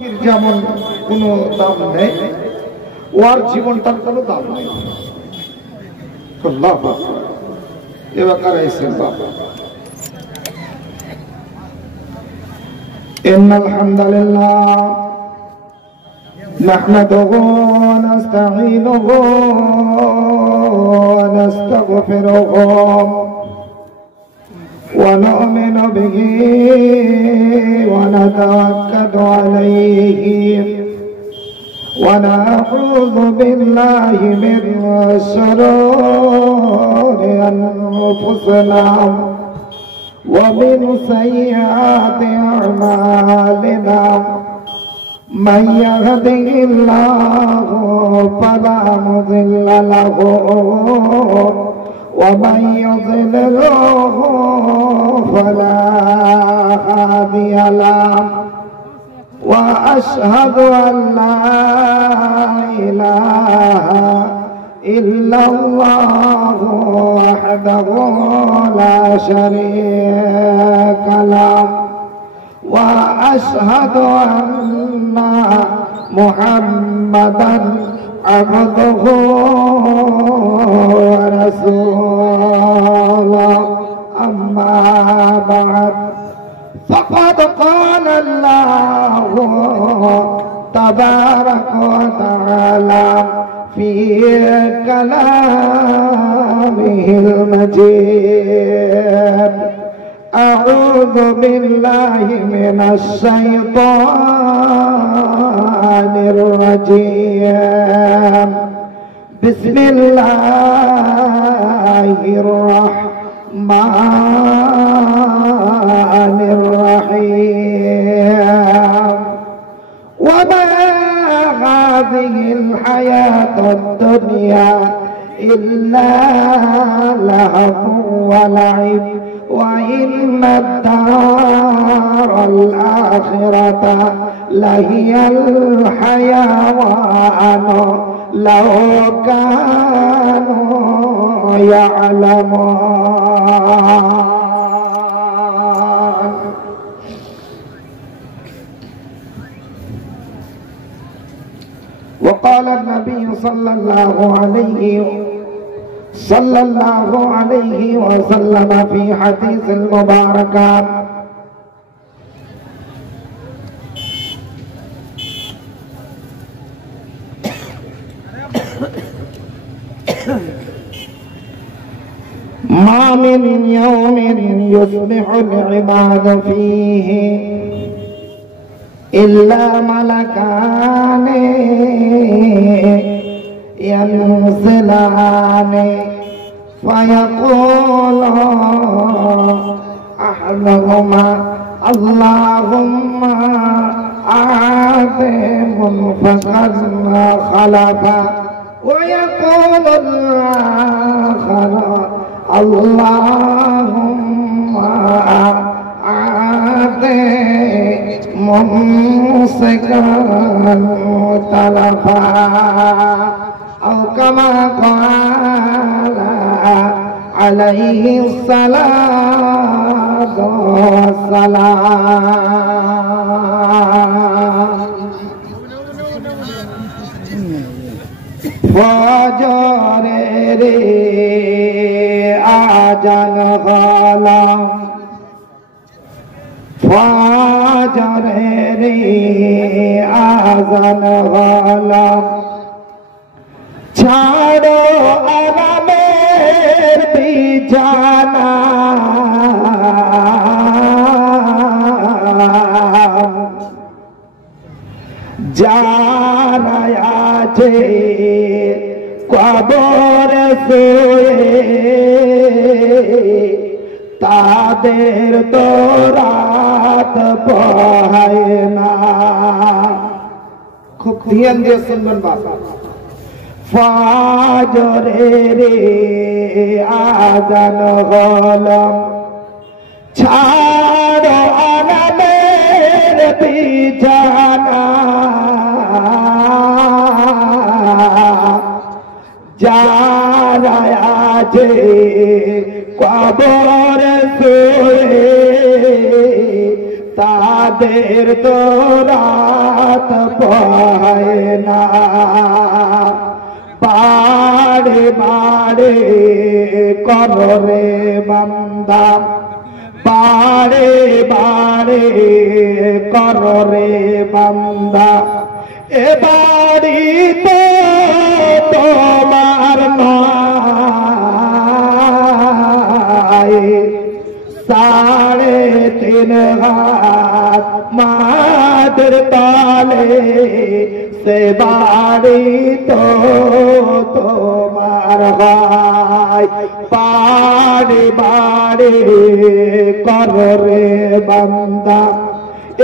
যেমন কোনো দাম নেই, ওর জীবনটার কোনো দাম নেই। এবার কারাইছেন বাবা। ইন্নাল হামদুলিল্লাহ নাহমাদুহু ওয়া নাস্তাঈনুহু ওয়া নাস্তাগফিরুহু ونؤمن به ونتوكل عليه ونعوذ بالله من شرور أنفسنا ومن سيئات أعمالنا من يهده الله فلا مضل له ومن يضلله فلا هادي له وأشهد أن لا إله إلا الله وحده لا شريك له وأشهد أن محمدا عبده ورسوله أما بعد فقد قال الله تبارك وتعالى في كلامه المجيد أعوذ بالله من الشيطان الرجيم بسم الله الرحمن الرحيم وما هذه الحياة الدنيا إلا لهو ولعب وإن الدار الآخرة لهي الحيوان لو كانوا يعلمون. وقال النبي صلى الله عليه وسلم في حديث المبارك ما من يوم يصبح العباد فيه إلا ملكان ينزلان فيقول أحدهما اللهم آت منفقا خلفا ويقول الآخر اللهم آت ممسكا تلفا أو كما قال عليه الصلاة والسلام. ফজরের আজান হলাম, ফজরের আজান হলাম, ছাড়ো আরামের বিছানা, যারা আছে কবরে শুয়ে তাদের তো রাত পোহায় না। খুব ধ্যান দিয়ে শুনবেন বাবা। ফজরের আজান হলাম, ছাড়ো আরামের বিছানা, যারা আছে কবরে শুয়ে তাদের তো রাত হাত পায় না বাড়ে বাড়ে করো রে বান্দা বাড়ে বাড়ে করো রে বান্দা এ বাড়ি তো তোমার নয় 3.5 হাত মাটির তলে সে বাড়ি তো তোমার হয় বাড়ি বাড়ি করো রে বান্দা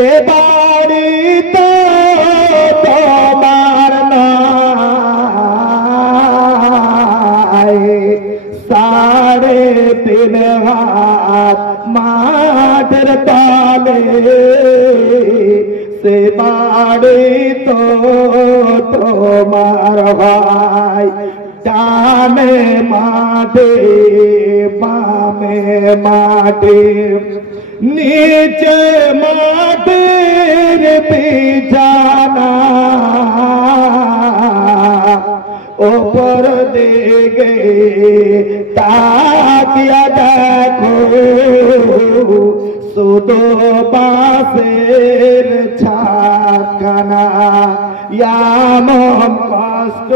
এ বাড়ি তো তোমার নয় 3.5 হাত মাটির তলে সে বাড়ি তো তোমার হয় ডানে মাটি বামে মাটি নিচে মাটির বিছানা ওপর দিকে তাকিয়া দেখো শুধু বাঁশের ছাদখানা এমন কষ্ট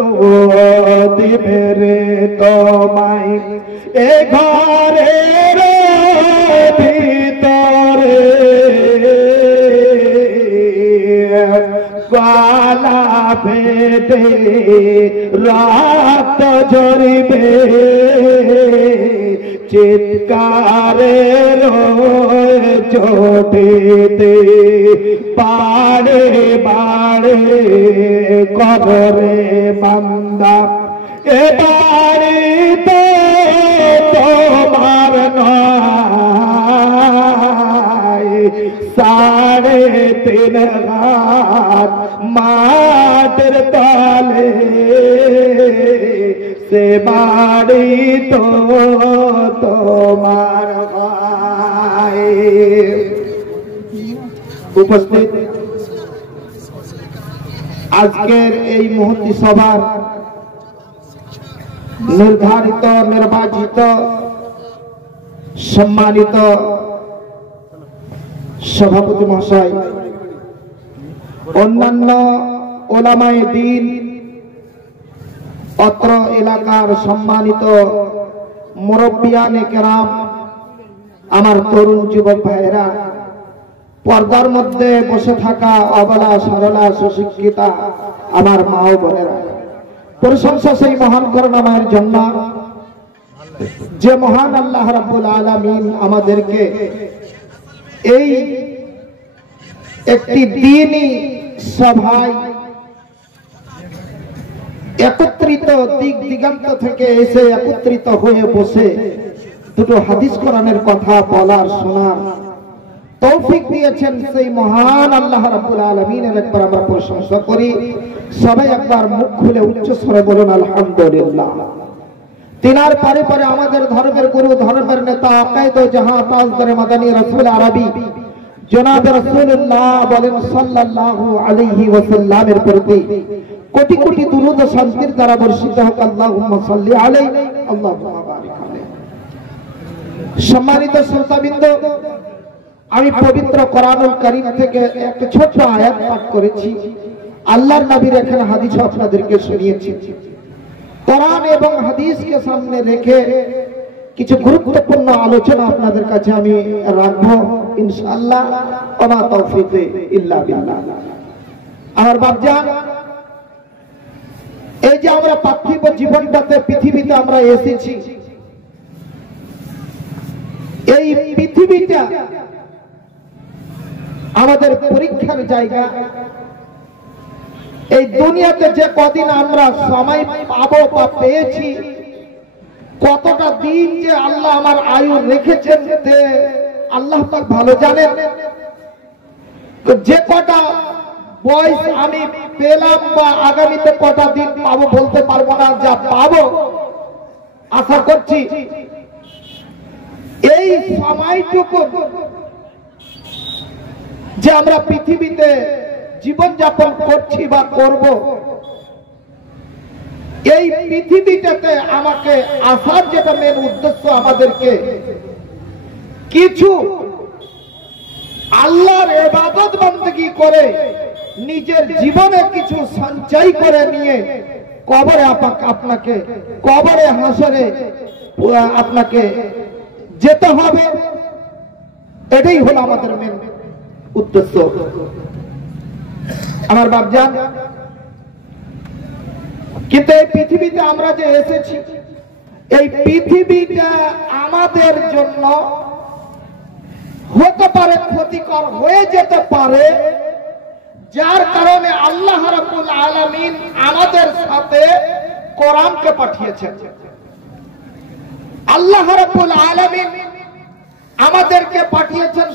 দিবে রে তোমায় এ ঘরের ভিতরে গলা ফেটে রক্ত ঝরিবে চিৎকারের চোটেতে বাড়ে বাড়ে করো রে বান্দা এ বাড়ি তো তোমার নয় 3.5 হাত মাটির তলে সে বাড়ি তো তোমার হয় উপস্থিত আজকের এই মহতী সভার নির্ধারিত নির্বাচিত সম্মানিত সভাপতি মহাশয় অন্যান্য ওলামায়ে দ্বীন অত্র এলাকার সম্মানিত মুরব্বিয়ানে কেরাম আমার তরুণ যুবক ভাইয়েরা পর্দার মধ্যে বসে থাকা অবলা সরলা সুশিক্ষিতা আমার মা ও বোনেরা প্রশংসা সেই মহান করুণাময়ের জন্য যে মহান আল্লাহ রাব্বুল আলামিন আমাদেরকে এই একটি দ্বীনি সভায় একত্রিত দিক দিগন্ত থেকে এসে একত্রিত হয়ে বসে দুটো হাদিস কোরআনের কথা বলার শোনার তৌফিক দিয়েছেন সেই মহান আল্লাহ রাব্বুল আলামিনের একবার আমরা প্রশংসা করি সবাই একবার মুখ খুলে উচ্চ স্বরে বলুন আলহামদুলিল্লাহ তিনার পরে পরে আমাদের ধর্মের গুরু ধর্মের নেতা আকায়েদ জাহাঁ তাজদার মাদানী রাসূল আরবি জনাব রাসূলুল্লাহ বলেন সাল্লাল্লাহু আলাইহি ওয়াসাল্লামের প্রতি কোটি কোটি দুরূদ ও শান্তির দ্বারা বর্ষিত হোক আল্লাহুম্মা সাল্লি আলাইহি আল্লাহুম্মা বারিক আলাইহি সম্মানিত শ্রোতাবৃন্দ আমি পবিত্র কোরআনুল কারীম থেকে একটা ছোট্ট আয়াত পাঠ করেছি আল্লাহর নবীর এখানে হাদিস আপনাদেরকে শুনিয়েছি কোরআন এবং হাদিসকে সামনে রেখে কিছু গুরুত্বপূর্ণ আলোচনা আপনাদের কাছে আমি রাখবো ইনশাআল্লাহ ওয়া তৌফিক ইল্লা বিল্লাহ আমার বাপজান এই যে আমরা পার্থিব জীবনটাতে পৃথিবীতে আমরা এসেছি এই পৃথিবীটা আমাদের পরীক্ষার জায়গা এই দুনিয়াতে যে কদিন আমরা সময় পাবো বা পেয়েছি কতটা দিন যে আল্লাহ আমার আয়ু রেখেছেন আল্লাহ পাক ভালো জানেন তো যে কটা বয়স আমি পেলাম বা আগামীতে কটা দিন পাবো বলতে পারবো না যা পাবো আশা করছি এই সময়টুকু যে আমরা পৃথিবীতে জীবন যাপন করছি বা করব, এই পৃথিবীটাতে আমাকে আসার যেটা মেন উদ্দেশ্য, আমাদেরকে কিছু আল্লাহর ইবাদত বندگی করে নিজের জীবনে কিছু সঞ্চয় করে নিয়ে কবরে আপনাকে কবরে হাসরে আপনাকে যেতে হবে। এটাই হলো আমাদের মেন উদ্দেশ্য। আমার বাপজান, কিন্তু এই পৃথিবীতে আমরা যে এসেছি, এই পৃথিবীটা আমাদের জন্য হতে পারে ক্ষতিকর, হয়ে যেতে পারে, যার কারণে আল্লাহ রাব্বুল আলামিন আমাদের সাথে কোরআনকে পাঠিয়েছেন। আল্লাহ রাব্বুল আলামিন আমাদেরকে পাঠিয়েছেন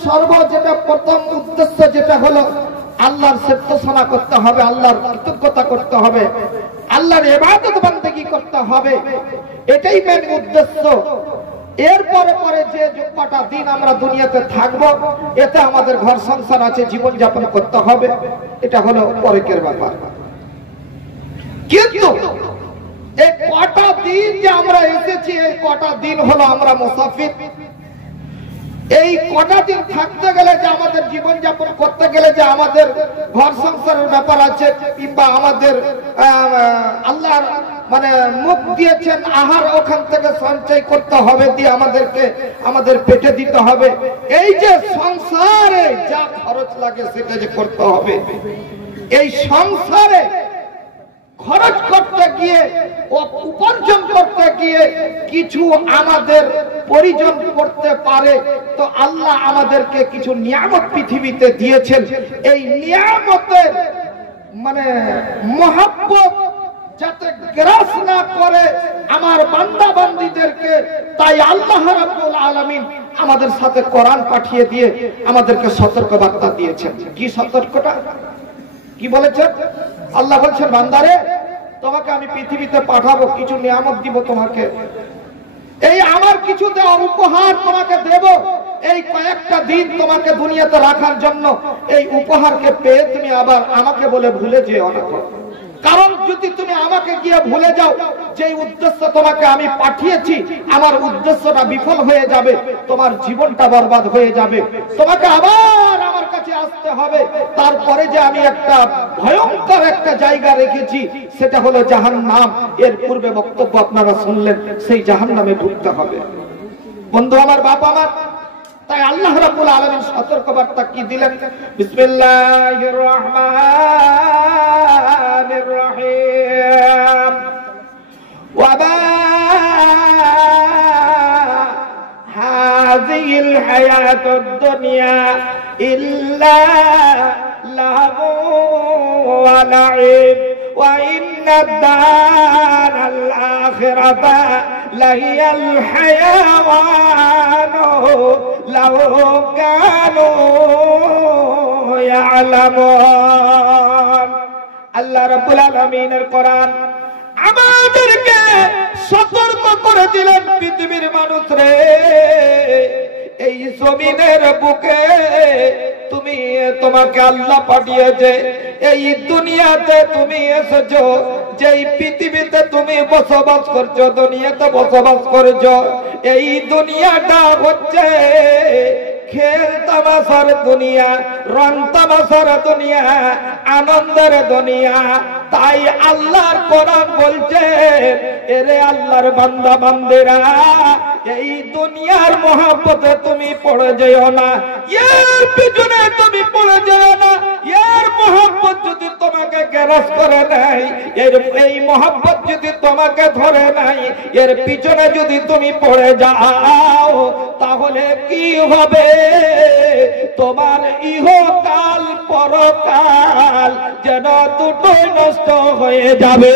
যেটা প্রথম উদ্দেশ্য, যেটা হলো আল্লাহর সেবতোষণা করতে হবে, আল্লাহর কৃতজ্ঞতা করতে হবে, আল্লাহর ইবাদত বندگی করতে হবে। এটাই মেন উদ্দেশ্য। এরপরে পরে যে কটা দিন আমরা দুনিয়াতে থাকবো, এতে আমাদের ঘর সংসার আছে, জীবন যাপন করতে হবে, এটা হলো পরের ব্যাপার। কিন্তু এই কটা দিন যে আমরা এসেছি, এই কটা দিন হলো আমরা মুসাফির। এই কটা দিন থাকতে গেলে যে আমাদের জীবন যাপন করতে গেলে যে আমাদের ঘর সংসারের ব্যাপার আছে, কিংবা আমাদের আল্লাহর মানে মুখ দিয়েছেন আহার, ওখান থেকে সঞ্চয় করতে হবে, দিয়ে আমাদেরকে আমাদের পেটে দিতে হবে। এই যে সংসারে যা খরচ লাগে সেটা যে করতে হবে, এই সংসারে খরচ করতে গিয়ে ও উপার্জন করতে গিয়ে কিছু আমাদের পরিজন করতে পারে, তো আল্লাহ আমাদেরকে কিছু নিয়ামত পৃথিবীতে দিয়েছেন। এই নিয়ামতের মানে মহব্বত যাতে গ্রাস না করে আমার বান্দা বান্দীদেরকে, তাই আল্লাহ রাব্বুল আলামিন আমাদের সাথে কোরআন পাঠিয়ে দিয়ে আমাদেরকে সতর্ক বার্তা দিয়েছেন। কি সতর্কতা, কি বলেছেন? আল্লাহ বলছেন, বান্দারে তোমাকে আমি পৃথিবীতে পাঠাবো, কিছু নিয়ামত দিব তোমাকে, এই আমার কিছু দেওয়া উপহার তোমাকে দেব। এই কয়েকটা দিন তোমাকে দুনিয়াতে রাখার জন্য এই উপহারকে পেয়ে তুমি আবার আমাকে বলে ভুলে যেও না। কারণ যদি তুমি আমাকে গিয়ে ভুলে যাও, যে উদ্দেশ্য তোমাকে আমি পাঠিয়েছি, আমার উদ্দেশ্যটা বিফল হয়ে যাবে, তোমার জীবনটা বরবাদ হয়ে যাবে। তোমাকে আবার আমার কাছে আসতে হবে। তারপরে যে আমি একটা ভয়ঙ্কর একটা জায়গা রেখেছি, সেটা হলো জাহান্নাম। এর পূর্বে বক্তব্য আপনারা শুনলেন, সেই জাহান্নামে ঢুকতে হবে। বন্ধু আমার, বাপ আমার, তাই আল্লাহ রাব্বুল আলামিন সতর্কবার্তা কি দিলেন? বিসমিল্লাহির রহমানির রহিম। ওয়া মা হাযিহিল হায়াতুদ দুনিয়া ইল্লা লাহু ওয়া লাইব ওয়া ইন্নাদ দারাল আখিরাতা লাহিয়াল হায়াওয়ান লাউ কানু ইয়ালামুন। আল্লাহ রাব্বুল আলামিনের কোরআন আমাদেরকে সতর্ক করে দিলেন, পৃথিবীর মানুষ রে, এই জমিনের বুকে তোমাকে আল্লাহ পাঠিয়েছে, এই দুনিয়াতে তুমি এসেছো, যেই পৃথিবীতে তুমি বসবাস করছো, দুনিয়াতে বসবাস করছো, এই দুনিয়াটা হচ্ছে খেল তামাশার দুনিয়া, রং তামাশার দুনিয়া, আনন্দের দুনিয়া। তাই আল্লাহর কোরআন বলছে, এরে আল্লাহর বান্দা বান্দেরা, এই দুনিয়ার মহব্বতে তুমি পড়ে যেও না, এর পিছনে তুমি পড়ে যেও না। এর মহব্বত যদি তোমাকে গ্রাস করে নাই, এই মহব্বত যদি তোমাকে ধরে নাই, এর পিছনে যদি তুমি পড়ে যাও, তাহলে কি হবে? তোমার ইহকাল পরকাল যেন দুটোই নষ্ট হয়ে যাবে।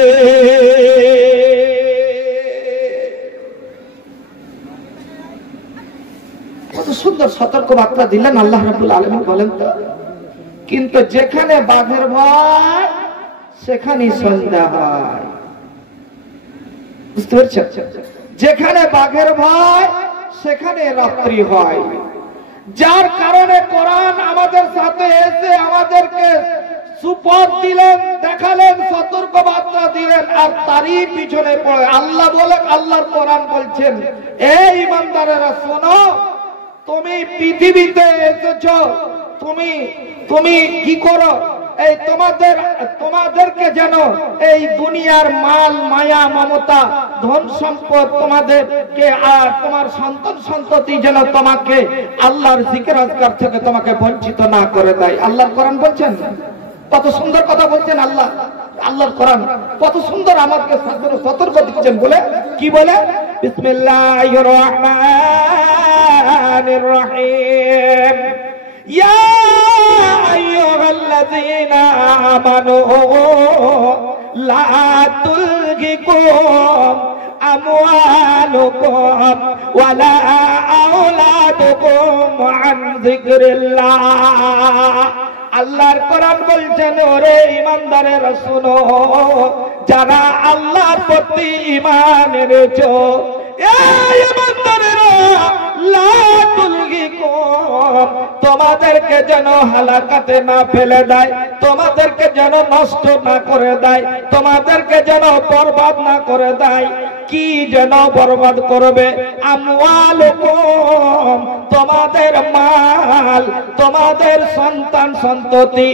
কত সুন্দর সতর্ক বার্তা দিলেন আল্লাহ রাব্বুল আলামিন। বলেন তো, কিন্তু যেখানে বাঘের ভয় সেখানেই সন্ধ্যা হয়। বুঝতে পারছেন? যেখানে বাঘের ভয় সেখানে রাত্রি হয়। যার কারণে কোরআন আমাদের সাথে এসে আমাদেরকে সুপথ দিলেন, দেখালেন, সতর্ক বার্তা দিলেন, আর তারই পিছনে পড়ে আল্লাহ বলে, আল্লাহর কোরআন বলছেন, এই ইমানদারেরা শোনো, তুমি পৃথিবীতে এসেছো, তুমি কি করো, এই তোমাদেরকে যেন এই দুনিয়ার মাল মায়া মমতা ধন সম্পদ তোমাদেরকে আর তোমার সন্তান সন্ততি যেন তোমাকে আল্লাহর জিকির আজকার থেকে তোমাকে বঞ্চিত না করে দেয়। আল্লাহর কোরআন বলছেন, কত সুন্দর কথা বলছেন আল্লাহ। আল্লাহর কোরআন কত সুন্দর আমাদেরকে সতর্ক দিচ্ছেন, বলে কি বলে, বিসমিল্লাহির রহমানির রহিম, ইয়া আইয়ুহাল্লাযীনা আমানু লা তুলহিকুম আমওয়ালুকুম ওয়ালা আওলাদুকুম আন যিকরিল্লাহ। আল্লাহর কোরআন বলছেন, ওরে ইমানদারেরা শোনো, যারা আল্লাহর প্রতি ঈমান এনেছো, এই ইমানদারেরা লা তুলহিকুম, তোমাদেরকে যেন হালাকাতে না ফেলে দেয়, তোমাদেরকে যেন নষ্ট না করে দেয়, তোমাদেরকে যেন বরবাদ না করে দেয়। কি যেন বরবাদ করবে? আমওয়ালুকুম, তোমাদের মাল, তোমাদের সন্তান সন্ততি,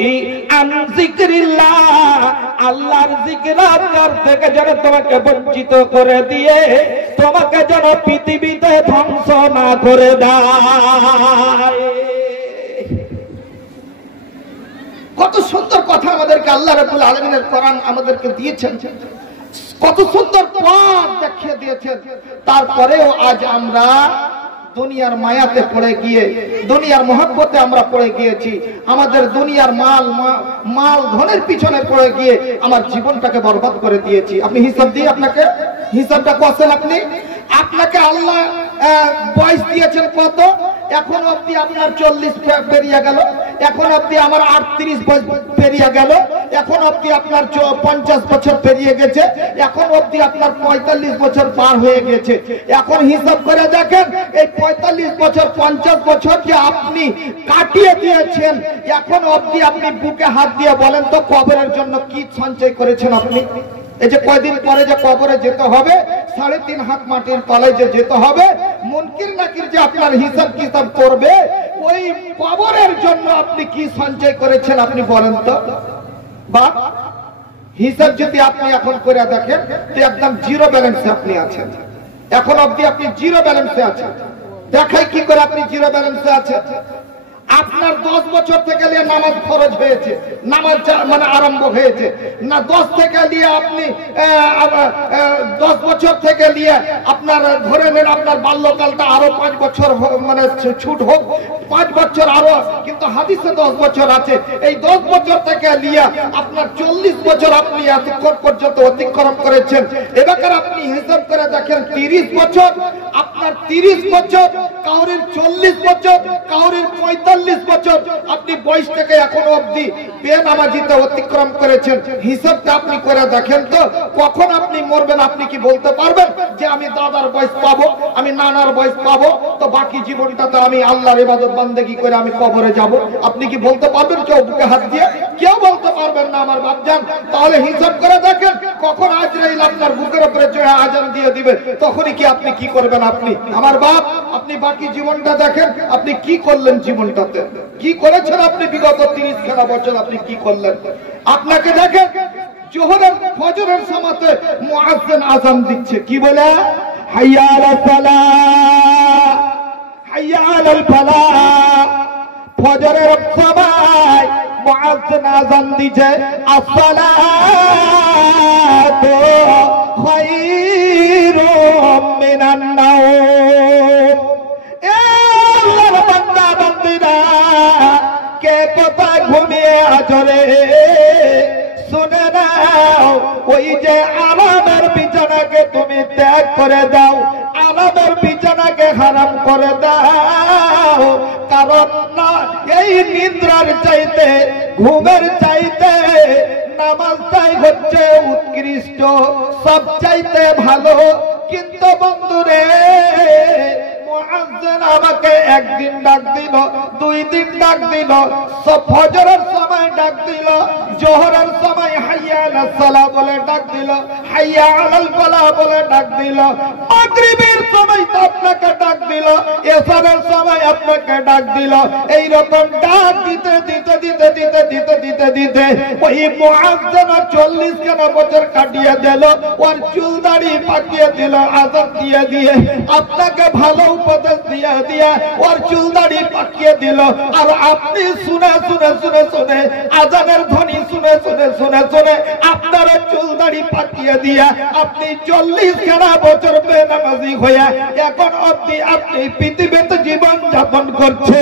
আন যিকরিল্লাহ, আল্লাহর জিকির আজকার থেকে যেন তোমাকে বঞ্চিত করে দিয়ে তোমাকে যেন পৃথিবীতে ধ্বংস না করে দেয়। কত সুন্দর কথা আমাদেরকে আল্লাহ রাব্বুল আলামিনের কোরআন আমাদেরকে দিয়েছেন, কত সুন্দর পথ দেখিয়ে দিয়েছেন। তারপরেও আজ আমরা দুনিয়ার মায়াতে পড়ে গিয়ে, দুনিয়ার মহব্বতে আমরা পড়ে গিয়েছি, আমাদের দুনিয়ার মাল ধনের পিছনে পড়ে গিয়ে আমার জীবনটাকে বরবাদ করে দিয়েছি। আপনি হিসাব দিয়ে, আপনাকে হিসাবটা করছেন, আপনাকে আল্লাহ বয়স দিয়েছেন কত? এখন অব্দি আপনার 40 পেরিয়ে গেল, এখন অব্দি আমার 38 পেরিয়ে গেল, এখন অব্দি আপনার 50 বছর পেরিয়ে গেছে, এখন অব্দি আপনার 45 বছর পার হয়ে গেছে। এখন হিসাব করে দেখেন, এই 45 বছর 50 বছর যে আপনি কাটিয়ে দিয়েছেন, এখন অব্দি আপনি বুকে হাত দিয়ে বলেন তো কবরের জন্য কি সঞ্চয় করেছেন আপনি? এই যে কয়দিন পরে যে কবরে যেতে হবে, 3.5 হাত মাটির তলায় যে যেতে হবে, মুনকির নাকির যে আপনার হিসাব কিতাব করবে, ওই কবরের জন্য আপনি কি সঞ্চয় করেছেন আপনি বলেন তো? বা হিসাব যদি আপনি এখন করে দেখেন, তো একদম জিরো ব্যালেন্সে আপনি আছেন। এখন অবধি আপনি জিরো ব্যালেন্সে আছেন। দেখাই কি করে আপনি জিরো ব্যালেন্সে আছেন? আপনার 10 বছর থেকে নিয়ে নামাজ ফরজ হয়েছে, নামাজ মানে আরম্ভ হয়েছে না, 10 থেকে নিয়ে আপনি 10 বছর থেকে নিয়ে আপনার ধরে নেন আপনার বাল্যকালটা আরো 5 বছর মানে ছুট হোক, 5 বছর আরো, কিন্তু হাদিসে 10 বছর আছে। এই 10 বছর থেকে নিয়ে আপনার 40 বছর আপনি এতক্ষণ পর্যন্ত অতিক্রম করেছেন। এবার আপনি হিসাব করে দেখেন, 30 বছর, আপনার 30 বছর, কাউরির 40 বছর, কাউরির 45 বছর আপনি বয়স থেকে এখনো অবধি বেনামাজিতে অতিক্রম করেছেন। হিসাবটা আপনি করে দেখেন তো, কখন আপনি মরবেন আপনি কি বলতে পারবেন যে আমি দাদার বয়স পাবো, আমি নানার বয়স পাবো, তো বাকি জীবনটা তো আমি আল্লাহর ইবাদত বান্দেগি করে আমি কবরে যাব? আপনি কি বলতে পারবেন কেউ বুকে হাত দিয়ে? কেউ বলতে পারবেন না আমার বাপজান। তাহলে হিসাব করে দেখেন, কখন আজরাইল আপনার বুকের উপরে চড়ে আজান দিয়ে দিবে, তখনই কি আপনি কি করবেন? আপনি আমার বাপ, আপনি বাকি জীবনটা দেখেন, আপনি কি করলেন জীবনটাতে, কি করেছেন আপনি বিগত 30 খানা বছর, আপনি কি করলেন? আপনাকে দেখেন জোহরের ফজরের সময়তে মুয়াজ্জিন আযান দিচ্ছে, কি বলে? হাইয়া আলাল ফালাহ, হাইয়া আলাল ফালাহ। ফজরের সময় মুয়াজ্জিন আযান দিচ্ছে, আসসালাতু খায়রুম মিনান নাওম। কে কোথায় ঘুমিয়ে আচরে শুনে নাও, ওই যে আরামের বিছানাকে তুমি ত্যাগ করে দাও, আরামের বিছানাকে হারাম করে দাও। কারণ না, এই নিদ্রার চাইতে, ঘুমের চাইতে নামাজটাই হচ্ছে উৎকৃষ্ট, সব চাইতে ভালো। কিন্তু বন্ধুরে, মুয়াজ্জিন আমাকে একদিন ডাক দিল, 2 দিন ডাক দিল, সব ফজরের সময় ডাক দিল, জোহরের সময় হাইয়া আলাস সালাহ বলে ডাক দিল, হাইয়া আলাল ফালাহ বলে ডাক দিল, মাগরিবের সময় তো আপনাকে ডাক দিল, এশারের সময় আপনাকে ডাক দিল। এই রকম ডাক দিতে দিতে দিতে দিতে দিতে দিতে দিতে ওই মুয়াজ্জিন 40 খানা বছর কাটিয়ে দিল, ওর চুল দাড়ি পাকিয়ে দিল, আযান দিয়ে দিয়ে আপনাকে ভালো উপদেশ দিয়ে দিয়ে ওর চুল দাড়ি পাকিয়ে দিল। আর আপনি শুনে শুনে শুনে শুনে আযানের ধ্বনি শুনে শুনে শুনে শুনে আপনার চুল দাড়ি পাকিয়ে দিয়ে আপনি 40 খানা বছর বেনামাজি হয়ে এখন অবধি আপনি পৃথিবীতে জীবন যাপন করছে।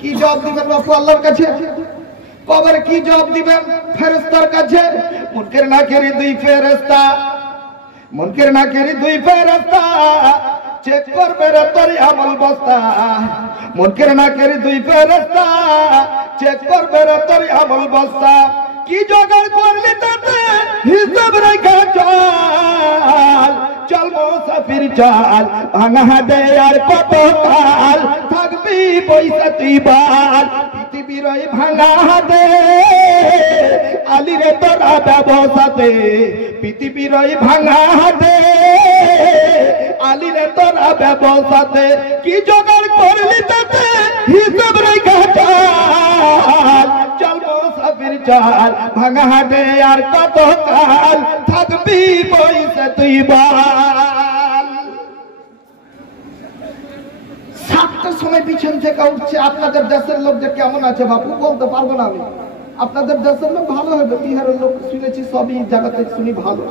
কি জবাব দিবেন বাপু আল্লাহর কাছে? কবরে কি জবাব দিবেন? ফেরেশতার কাছে। মুনকার নাকির 2 ফেরেশতা, মুনকার নাকির 2 ফেরেশতা চেক করবে রে তোর আমল বস্তা। মুনকার নাকির 2 ফেরেশতা চেক করবে রে তোর আমল বস্তা। কি জোগাড় করলি তাতে হিসাব রেখে চল, চল মুসাফির চল, ভাঙা দে আর কত কাল থাকবি পয়সা তুই বাল। পৃথিবীর ওই ভাঙা দে আলী রে তোরা ব্যবসাতে, পৃথিবীর ওই ভাঙা দে আলী রে তোরা ব্যবসাতে। কি জোগাড় করলি তাতে হিসাব রেখে চল, চল মুসাফির চল, ভাঙা দে আর কত কাল থাকবি পয়সা তুই বাল। 7টার সময় পিছন থেকে উঠছে। আপনাদের দেশের লোক যে কেমন আছে বাপু বলতে পারবো না আমি। আপনাদের দেশের লোক ভালো হবে, বিহারের লোক শুনেছি সবই জায়গাতে শুনি ভালো,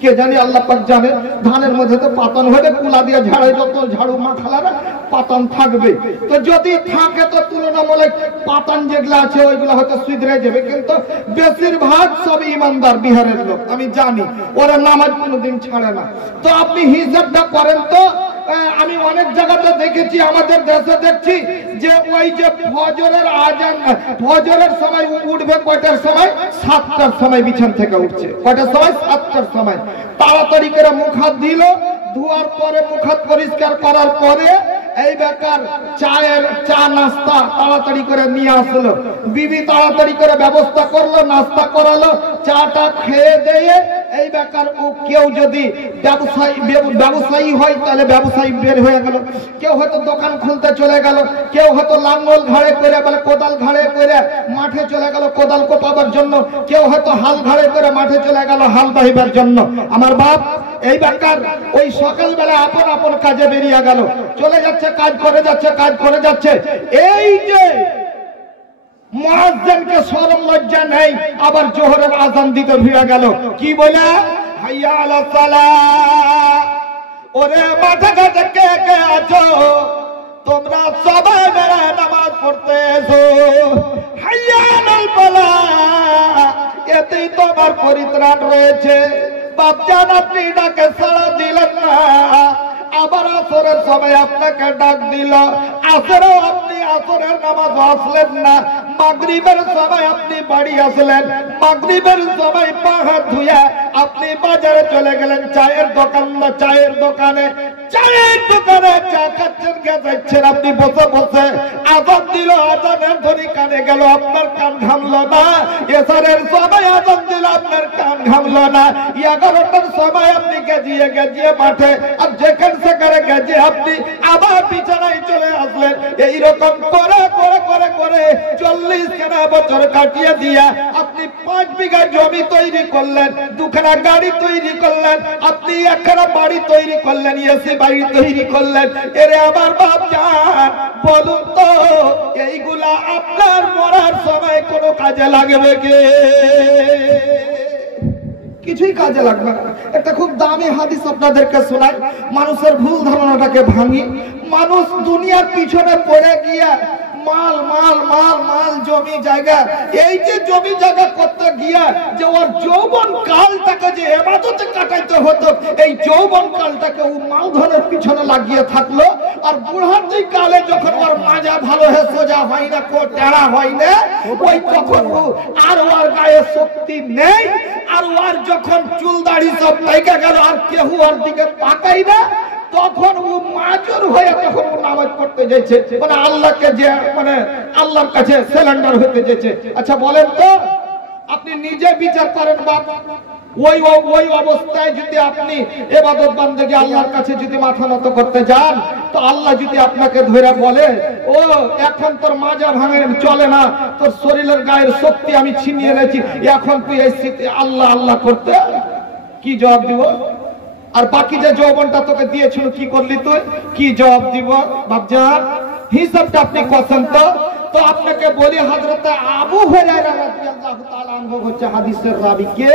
কে জানি আল্লাহ পাক জানে। ধানের মধ্যে তো পাতন হবে, কুলা দিয়ে ঝাড়ে, যত ঝাড়ু মাখালারা পাতন থাকবে। তো যদি থাকে তো তুলনামূলক পাতন যেগুলো আছে ওইগুলো হয়তো সুধরে যাবে, কিন্তু বেশিরভাগ সব ইমানদার বিহারের লোক আমি জানি, ওরা নামাজ কোনোদিন ছাড়ে না। তো আপনি হিসাবটা করেন তো। আমি অনেক জায়গাতে দেখেছি, আমাদের দেশে দেখছি যে ওই যে ফজরের আজান, ফজরের সময় উঠবে কয়টার সময়? 7টার সময় বিছান থেকে উঠছে। কয়টার সময়? 7টার সময়। তাড়াতাড়ি করে মুখ হাত দিল, ধোয়ার পরে মুখ হাত পরিষ্কার করার পরে এই বেকার চা নাস্তা তাড়াতাড়ি করে নিয়ে আসলো, বিবি তাড়াতাড়ি করে ব্যবস্থা করলো, নাস্তা করালো, চাটা খেয়ে দিয়ে এই বেকার ও কেউ যদি ব্যবসায়ী হয় তাহলে ব্যবসায়ী বের হয়ে গেল, কেউ হয়তো দোকান খুলতে চলে গেল, কেউ হয়তো লাঙ্গল ঘাড়ে করে বলে কোদাল ঘাড়ে করে মাঠে চলে গেল কোদাল কোপাবার জন্য, কেউ হয়তো হাল ঘাড়ে করে মাঠে চলে গেল হাল বাহিবার জন্য। আমার বাপ এই বেকার ওই সকালবেলা আপন আপন কাজে বেরিয়ে গেল, চলে যাচ্ছে, কাজ করে যাচ্ছে, কাজ করে যাচ্ছে। এই যে মুয়াজ্জিনকে শরম লজ্জা নেই, আবার জোহরের আযান দিতে ভিড়ে গেল। কি বলে? হাইয়া আলাস সালাহ। ওরে মাঠে ঘাটে কে কে আছো তোমরা সবাই মেরা নামাজ পড়তে এসো। হাইয়া আলাল ফালাহ, এতেই তোমার পরিত্রাণ রয়েছে। বাপজান আপনি ডাকে সাড়া দিলেন না, আবার আসরের সময় আপনাকে ডাক দিল, আসরেও আপনি আসরের নামাজ আসলেন না। মাগরিবের সময় আপনি বাড়ি আসলেন, মাগরিবের সময় পা হাত ধুয়ে আপনি বাজারে চলে গেলেন, চায়ের দোকানে চা খাচ্ছেন, গেছেন আপনি বসে বসে। আযান দিল, আযানের ধ্বনি কানে গেল, আপনার কান ঘামলো না। এশারের সময় আযান দিল, আপনার কান ঘামলো না। 11টার সময় আপনি গেজিয়ে মাঠে, আর যেখানে সেখানে গেজিয়ে আপনি আবার বিছানায় চলে আসলেন। এইরকম করে করে করে করে 40 খানা বছর কাটিয়ে দিয়া আপনি 5 বিঘা জমি তৈরি করলেন, 2খানা গাড়ি তৈরি করলেন, আপনি 1খানা বাড়ি তৈরি করলেন, এসি বাড়ি তৈরি করলেন। এরে আমার বাপ জান বলুন তো এইগুলা আপনার মরার সময় কোনো কাজে লাগবে কে? কিছুই কাজে লাগবে না। একটা খুব দামি হাদিস আপনাদেরকে শোনাই, মানুষের ভুল ধারণাটাকে ভাঙি। মানুষ দুনিয়ার পিছনে পড়ে গিয়া মাল মাল মাল মাল জমি জায়গা, এই যে জমি জায়গা করতে গিয়া যে ওর যৌবন কালটাকে যে ইবাদতে কাটাইতে হতো, এই যৌবন কালটাকে ও মালধনের পিছনে লাগিয়ে থাকলো। আর বুড়াতি কালে যখন ওর মাজা ভালো হয়ে সোজা হয় না, কো টেড়া হয় না, ওই তখন আর ওর গায়ে শক্তি নেই, আর ওর যখন চুল দাড়ি সব পাইকা গেল আর কেউ ওর দিকে তাকাই না, তখন ও মাজুর হয়ে তখন ও নামাজ পড়তে যাচ্ছে, মানে আল্লাহকে যে মানে আল্লাহর কাছে সিলিন্ডার হতে যাচ্ছে। আচ্ছা বলেন তো, আপনি নিজে বিচার করেন বাপ, ওই অবস্থায় যদি আপনি ইবাদত বান্দেগি আল্লাহর কাছে যদি মাথা নত করতে যান, তো আল্লাহ যদি আপনাকে ধরে বলে ও এখন তোর মাজা ভাঙে চলে না, তোর শরীরের গায়ের শক্তি আমি ছিনিয়ে এনেছি, এখন তুই এই আল্লাহ আল্লাহ করতে, কি জবাব দিব? আর বাকি যে যৌবনটা তোকে দিয়েছিল কি করলি তুই, কি জবাব দিব বাপজান? হিসাবটা আপনি করেন তো। তো আপনাকে বলি, হযরত আবু হুরায়রা রাদিয়াল্লাহু তাআলা আনহু হচ্ছে হাদিসের রাবী। কে?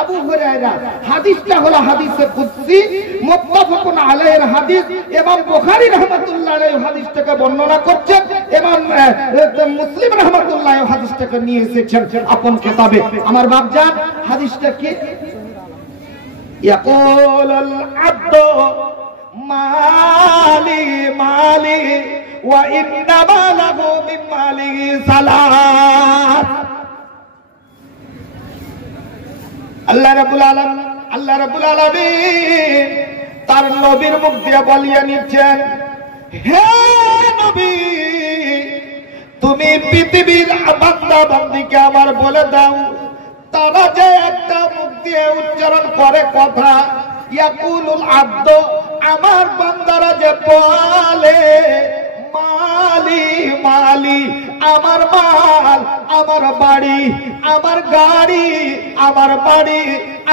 আবু হুরায়রা। হাদিসটা হলো হাদিসে কুদসি, মুত্তাফাকুন আলাইহির হাদিস। ইমাম বুখারী রাহমাতুল্লাহ আলাইহি হাদিসটাকে বর্ণনা করছেন, ইমাম মুসলিম রাহমাতুল্লাহ আলাইহি হাদিসটাকে নিয়ে এসেছেন আপন কিতাবে। আমার বাপজান, হাদিসটা কি? يقول العبد مالي مالي وإنما له من ماله ثلاث। আল্লাহ রাব্বুল আলামিন তার নবীর মুখ দিয়ে বলিয়ে নিচ্ছেন, হে নবী, তুমি পৃথিবীর বান্দা বান্দীকে আমার বলে দাও, তারা যে একটা মুখ দিয়ে উচ্চারণ করে কথা, ইয়াকুলুল আব্দ, আমার বান্দারা যে বলে মালি মালি, আমার মাল, আমার বাড়ি, আমার গাড়ি, আমার বাড়ি,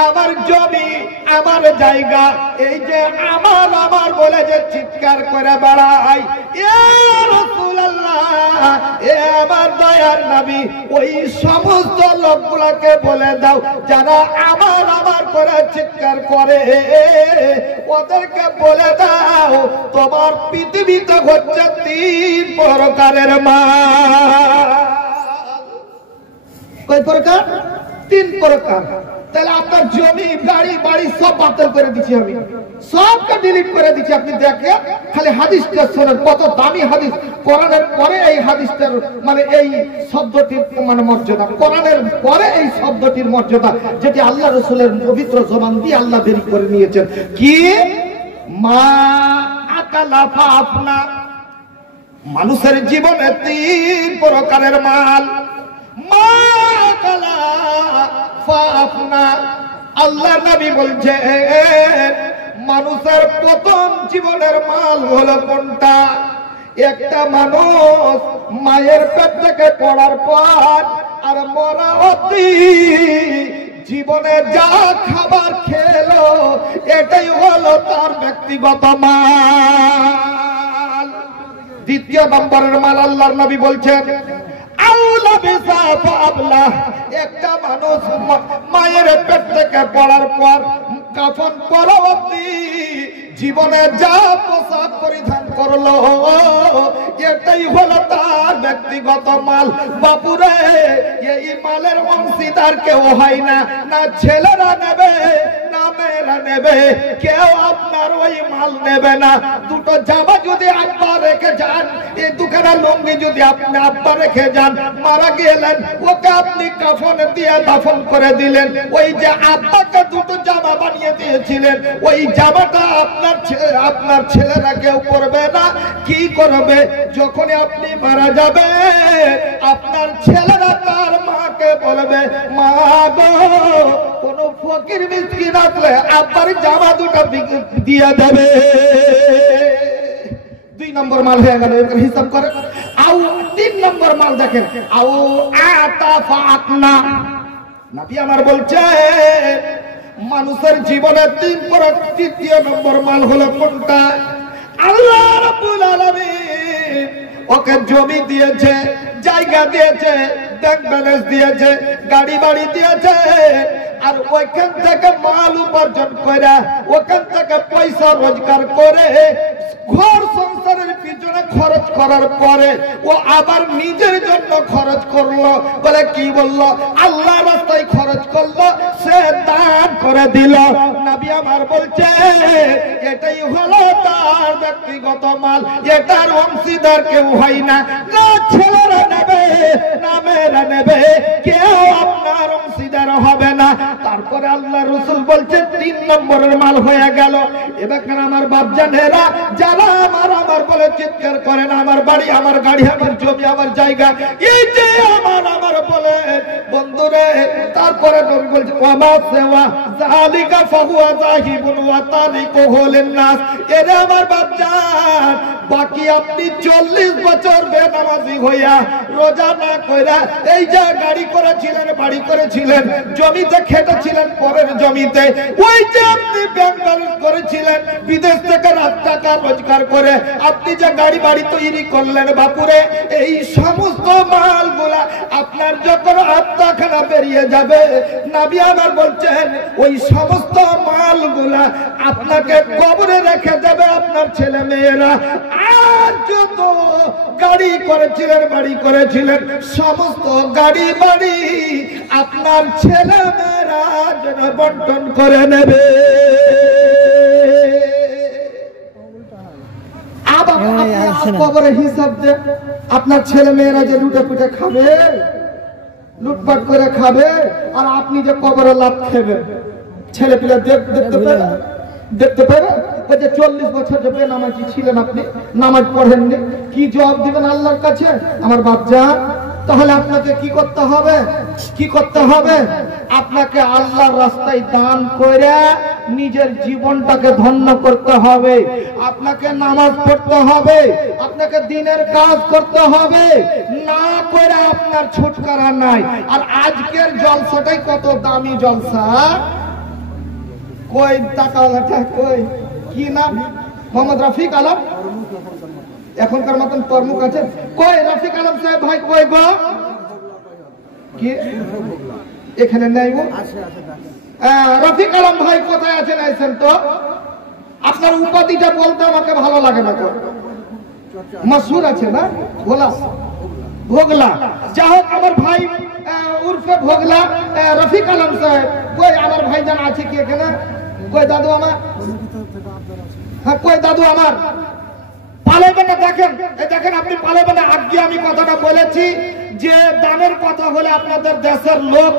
আমার জমি, আমার জায়গা, এই যে আমার আমার বলে যে চিৎকার করে বেড়ায়, ইয়া রাসূলুল্লাহ, এ আমার দয়ার নবী, ওই সমস্ত লোকগুলোকে বলে দাও যারা আমার আমার করে চিৎকার করে, ওদেরকে বলে দাও তোমার পৃথিবীতে হচ্ছে 3 প্রকারের মাল। কয় প্রকার? 3 প্রকার। তাহলে আপনার জমি, গাড়ি, বাড়ি সব বাতিল করে দিচ্ছি আমি, সবকে ডিলিট করে দিচ্ছি। আপনি দেখেন, খালি হাদিসটা শোনেন, কত দামি হাদিস। কোরআনের পরে এই হাদিসটার মানে এই শব্দটির মানে মর্যাদা, কোরআনের পরে এই শব্দটির মর্যাদা, যেটি আল্লাহ রাসূলের পবিত্র জবান দিয়ে আল্লাহ বের করে নিয়েছেন। কি? মা আকালা ফাফনা। মানুষের জীবনে 3 প্রকারের মাল। মা আকালা ফাফনা। আল্লাহ নবী বলছে মানুষের প্রথম জীবনের মাল হলো কোনটা? একটা মানুষ মায়ের পেট থেকে পড়ার পর আর মরা অবধি জীবনে যা খাবার খেলো, এটাই হলো তার ব্যক্তিগত মাল। দ্বিতীয় নম্বরের মাল আল্লাহর নবী বলছেন একটা মানুষ মায়ের পেট থেকে পড়ার পর কাফন পরবর্তী জীবনে যা পোশাক পরিধান করলো, এটাই হলো তার ব্যক্তিগত মাল। বাপুরে, এই মালের অংশীদার কেউ হয় না, না ছেলেরা নেবে না মেয়েরা নেবে, কেউ আপনার ওই মাল নেবে না। দুটো জামা যদি আব্বা রেখে যান, এই দুখানা লুঙ্গি যদি আপনি আব্বা রেখে যান, মারা গেলেন, ওকে আপনি কাফন দিয়ে দাফন করে দিলেন, ওই যে আব্বাকে দুটো জামা বানিয়ে দিয়েছিলেন, ওই জামাটা আপনার ছেলেরা কেউ পরবে না। কি করবে? যখন আপনি মারা যাবে, আপনার ছেলেরা তার মাকে বলবে, মা গো, কোন ফকির মিসকিন আসলে আব্বার জামা দুটো দিয়ে দেবে। 2 নম্বর মাল হয়ে গেল, হিসাব করে। আও 3 নম্বর মাল দেখেন, আও আতাফাতনা। নবী আমার বলছে মানুষের জীবনে 3 নম্বর মাল হলো কোনটা? আল্লাহ রাব্বুল আলামিন ওকে জমি দিয়েছে, জায়গা দিয়েছে, ব্যাংক ব্যালেন্স দিয়েছে, গাড়ি বাড়ি দিয়েছে, আর ওইখান থেকে মাল উপার্জন করে, ওখান থেকে পয়সা রোজগার করে ঘর সংসারের পিছনে খরচ করার পরে ও আবার নিজের জন্য খরচ করলো। বলে কি বললো? আল্লাহ রাস্তায় খরচ করলো, সে দান করে দিল। নবী আমার বলছে এটাই হলো তার ব্যক্তিগত মাল, এটার অংশীদার কেউ হয় না, না ছেলেরা নেবে না মেয়েরা নেবে, কেউ আপনার অংশীদার হবে না। তার তারপরে আল্লাহ রাসূল বলছে 3 নম্বরের মাল হয়ে গেল। এবার আমার বাপজানেরা যারা আমার বলে চিৎকার করেন, আমার বাড়ি, আমার গাড়ি, আমার জমি, আমার জায়গা, এই যে আমার বলে বন্ধুরে, তারপরে নবী বলছে ওয়ামা সেওয়া যালিকা ফাহুয়া যাহিবুন ওয়া তারিকুহু লিন-নাস। এরা আমার বাপজান, বাকি আপনি 40 বছর বেনামাজি হইয়া রোজা না কইরা এই যে গাড়ি করেছিলেন, বাড়ি করেছিলেন, জমিতে খেটেছিলেন পরের জমিতে, ওই যে আপনি ব্যাংক ব্যালেন্স করেছিলেন, বিদেশ থেকে লাখ টাকা রোজগার করে আপনি যে গাড়ি বাড়ি তৈরি করলেন বাপুরে, এই সমস্ত মালগুলা আপনার যখন আত্মাখানা বেরিয়ে যাবে, নবী আমার বলছেন ওই সমস্ত মালগুলা আপনাকে কবরে রেখে যাবে আপনার ছেলে মেয়েরা। আর যত গাড়ি করেছিলেন, বাড়ি করেছিলেন, সমস্ত গাড়ি বাড়ি আপনার ছেলে মেয়েরা যেন বন্টন করে নেবে। কবরে হিসাব যে আপনার ছেলে মেয়েরা যে লুটে পুটে খাবে, লুটপাট করে খাবে, আর আপনি যে কবরে লাভ খেবেন, ছেলে পিলা দেখতে পাবে ওই যে 40 বছর যে বেনামাজি ছিলেন, আপনি নামাজ পড়েননি, কি জবাব দিবেন আল্লাহর কাছে? আমার বাচ্চা, তাহলে আপনাকে কি করতে হবে? কি করতে হবে? আপনাকে আল্লাহর রাস্তায় দান করে নিজের জীবনটাকে ধন্য করতে হবে, আপনাকে নামাজ পড়তে হবে, আপনাকে দিনের কাজ করতে হবে, না করে আপনার ছুটকারা নাই। আর আজকের জলসাটাই কত দামি জলসা। কই টাকাওয়ালাটা কই, কি নাম? মোহাম্মদ রফিক আলম, এখনকার মতন তরমুখ আছে কই? রফিক আলম সাহেব ভাই কই গো? কি এখানে নেই গো? রফিক আলম ভাই কোথায় আছেন? আইছেন তো। আপনার উপাধিটা বলতে আমাকে ভালো লাগে না। মশহুর আছে না? ভোলা, ভোগলা, যা হোক আমার ভাই উর্ফে ভোগলা রফিক আলম সাহেব কই? আমার ভাই জানা আছে কি এখানে? কই দাদু আমার? হ্যাঁ কই দাদু আমার? পালাবেন না, দেখেন দেখেন আপনি পালাবেন না। আজকে আমি কথাটা বলেছি যে দানের কথা হলে আপনাদের দেশের লোক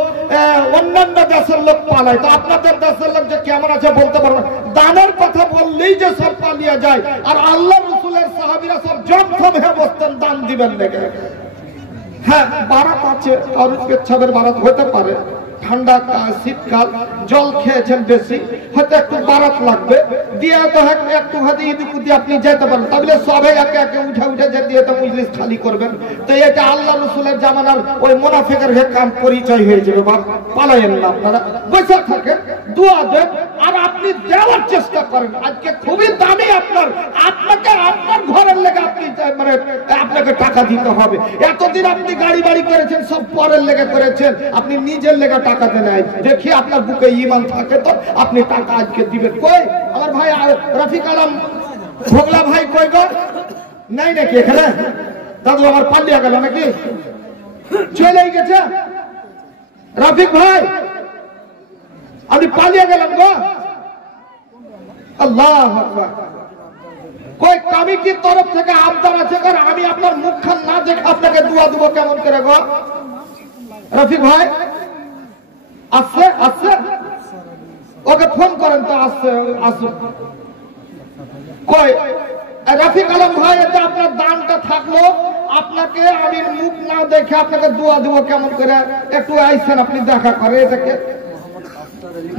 অন্যান্য দেশের লোক পালায়, তো আপনাদের দেশের লোক যে কেমন আছে বলতে পারবো না। দানের কথা বললেই যে সব পালিয়ে যায়, আর আল্লাহ রাসূলের সাহাবীরা সব জমজম হয়ে বসতেন দান দিবেন দেখে। হ্যাঁ বারাত আছে, আর পেচ্ছাবের বারাত হতে পারে, ঠান্ডা শীতকাল, জল খেয়েছেন বেশি, হয়তো একটু বারাত লাগবে, দিয়ে তো একটু হয়তো ইদিক উদি আপনি যেতে পারেন, তাহলে সবাই একে একে উঠে উঠে যে দিয়ে তো মজলিস খালি করবেন। তো এটা আল্লাহ রাসূলের জামানার ওই মুনাফিকের কাম পরিচয় হয়ে যাবে। বাপ পালায়েন না, আপনারা বসে থাকেন, দোয়া দেন, আর আপনি দেওয়ার চেষ্টা করেন। আজকে খুবই দামি আপনার, আপনাকে আপনার ঘরের লেগে আপনি মানে আপনাকে টাকা দিতে হবে। এতদিন আপনি গাড়ি বাড়ি করেছেন, সব পরের লেগে করেছেন, আপনি নিজের লেগে টাকা দেন। দেখি আপনার বুকে ঈমান থাকে তো আপনি টাকা আজকে দিবেন। কই আমার ভাই রফিক আলম ভোগলা ভাই কই গো? নাই নাকি এখানে? দাদু আমার পালিয়ে গেল নাকি? চলে গেছে রফিক ভাই, আপনি পালিয়ে গেলেন গো? আল্লাহু আকবার। কই কমিটির তরফ থেকে আবদার আছে, কারণ আমি আপনার মুখখান না দেখে আপনাকে দোয়া দেবো কেমন করে গো? রফিক ভাই আসছে, আসছে, ওকে ফোন করেন তো, আসছে, আসুন। কই রফিক আলম ভাই, এটা আপনার দানটা থাকলো, আপনাকে আমি মুখ না দেখে আপনাকে দোয়া দেবো কেমন করে? একটু আইছেন আপনি দেখা করে এটাকে।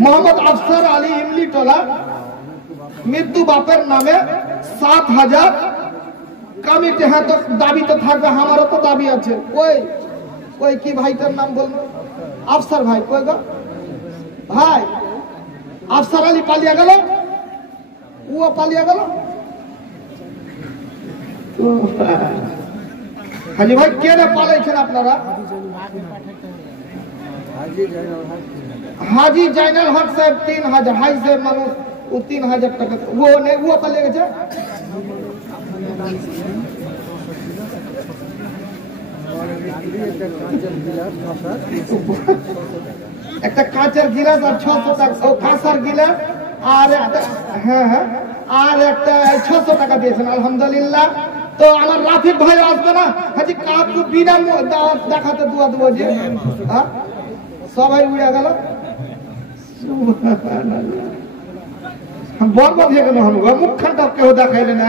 মোহাম্মদ আফসার আলী ইমলিটোলা, মৃত্যু বাপের নামে 7,000 কমিটি। হ্যাঁ তো দাবি তো থাকবে, আমারও তো দাবি আছে। কই কই কি ভাইটার নাম বলবো? আফসার ভাই কই গো? ভাই আফসার আলী পালিয়ে গেল, ও পালিয়ে গেল। হাজি ভাই কে রে পালাইছেন আপনারা? হাজি জাইনাল হক সাহেব 3,000, হাই সাহেব মানুষ, ও 3,000 টাকা। ও নেই, ও পালিয়ে গেছে। একটা কাঁচের গিলাস আর 600 টাকা, ও কাঁসার গিলাস আর একটা, হ্যাঁ হ্যাঁ, আর একটা 600 টাকা দিয়েছেন, আলহামদুলিল্লাহ। তো আমার রাফিক ভাই আসবে না? হাজি কাকু বিনা দেখাতে দোয়া দেবো যে, সবাই উড়ে গেল। বরবাদ হয়ে গেল মুখখানটা কেউ দেখাইলে না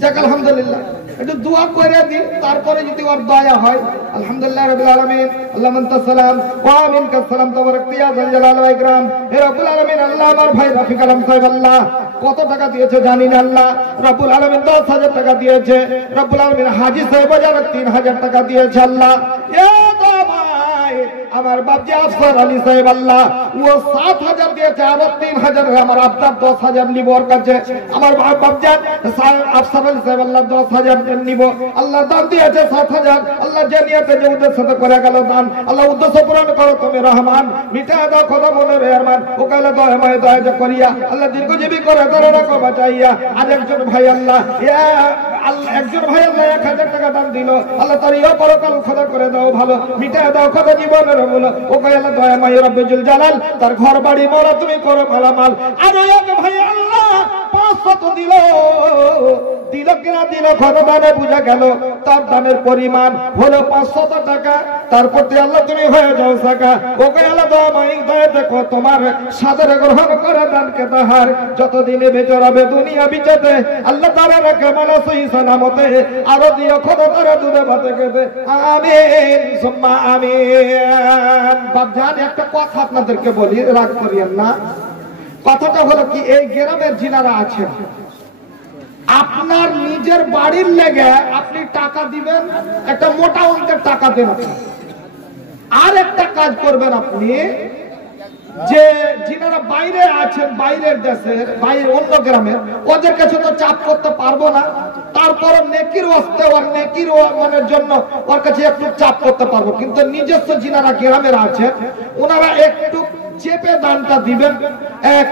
যাক আলহামদুলিল্লাহ একটু দোয়া করে দিন তারপরে যদি ওর দয়া হয় আলহামদুলিল্লাহ রাব্বিল আলামিন আল্লাহ আনতাস সালাম ওয়া মিনকাস সালাম তাবারাক ইয়া যাল জালাল ওয়া ইকরাম হে রাব্বুল আলামিন আল্লাহ আমার ভাই রফিক আলম সাহেব আল্লাহ কত টাকা দিয়েছে জানি না আল্লাহ রব্বুল আলামিন 10,000 টাকা দিয়েছে রব্বুল আলামিন হাজী সাহেব 3,000 টাকা দিয়েছে আল্লাহ ইয়া দামাই আমার বাপজি আফসার আলী সাহেব আল্লাহ ও 7,000 দিয়েছে আবার 3,000 আমার আব্দার 10,000 নিব ওর কাছে আমার বাপজান আফসার আলী সাহেব আল্লাহ 10,000 নিব আল্লাহ দান দিয়েছে 7,000 আল্লাহ যে নিয়তে যে উদ্দেশ্য করে গেল দান আল্লাহ উদ্দেশ্য পূরণ করো তুমি রহমান মিটা দাও খোদা মনে রহমান ও কালে দয়াময় দয়া যে করিয়া আল্লাহ দীর্ঘজীবী করে ধরে রাখো বাঁচাইয়া আর একজন ভাই আল্লাহ ইয়া আল্লাহ একজন ভাই আল্লাহ 1,000 টাকা দান দিল আল্লাহ তার ইয়া পরকাল খোদা করে দাও ভালো মিটা দাও খোদা জীবনের বলো ও কালে দয়াময় রব্বুল জালাল তার ঘর বাড়ি মোরা তুমি করো মালামাল আর এক ভাই আল্লাহ 500 দিল দিল কিনা দিল খরদানে বুঝা গেল তার দানের পরিমাণ হলো 500 টাকা তারপর আল্লাহ তুমি হয়ে যাও সাকা ওকে আল্লাহ দয়াময় দয়া দেখো তোমার সাদরে গ্রহণ করে দানকে তাহার যতদিনে বেঁচে রবে দুনিয়া বিচাতে আল্লাহ তাআলা রাখে মানা সহি সালামতে আর দিও খোদা তারা দুধে ভাতে খেতে আমিন সুম্মা আমিন বাপজান একটা কথা আপনাদেরকে বলি রাগ করিয়েন না কথাটা হলো কি এই গ্রামের যিনারা আছেন আপনার নিজের বাড়ির লেগে আপনি টাকা দিবেন একটা মোটা অঙ্কের টাকা দেন আর একটা কাজ করবেন আপনি যে যিনারা বাইরে আছেন বাইরের দেশের বাইরে অন্য গ্রামে ওদের কাছে তো চাপ করতে পারবো না তারপর নেকির ওয়াস্তে ওর নেকির মানের জন্য ওর কাছে একটু চাপ করতে পারবো কিন্তু নিজস্ব যিনারা গ্রামের আছেন ওনারা একটু চেপে দানটা দিবেন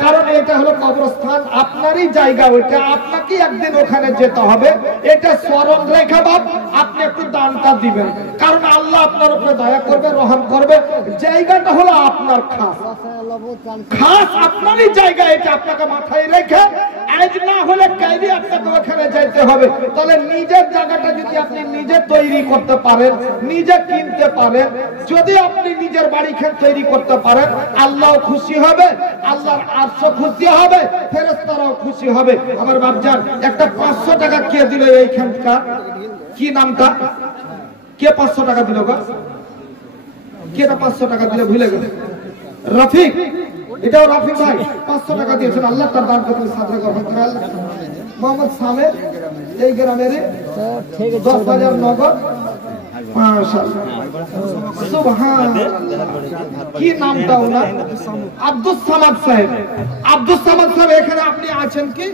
কারণ এটা হলো কবরস্থান আপনারই জায়গা ওইটা আপনাকে একদিন ওখানে যেতে হবে এটা স্মরণ রেখে বাপ আপনি একটু দানটা দিবেন কারণ আল্লাহ আপনার উপরে দয়া করবে রহম করবে জায়গাটা হলো আপনার খাস খাস আপনারই জায়গা এটা আপনাকে মাথায় রেখে আজ না হলে কাইদি আপনাকে ওখানে যাইতে হবে তাহলে নিজের জায়গাটা যদি আপনি নিজে তৈরি করতে পারেন নিজে কিনতে পারেন যদি আপনি নিজের বাড়ি তৈরি করতে পারেন আল্লাহ খুশি হবে আল্লাহর আরশ খুশি হবে ফেরেশতারাও খুশি হবে আমার বাপজান একটা 500 টাকা কে দিল এইখানকার কি নামটা কে 500 টাকা দিল গো কে 500 টাকা দিলে ভুলে গেল রফিক এটাও রফিক ভাই 500 টাকা দিয়েছেন আল্লাহ তার দান করতে সাদরে গ্রহণ করে আল্লাহ মোহাম্মদ সামের এই গ্রামের 10,000 নগদ মাশাআল্লাহ সুবহানাল্লাহ কি নামটা ওনার আব্দুস সামাদ সাহেব আব্দুস সামাদ সাহেব এখানে আপনি আছেন কি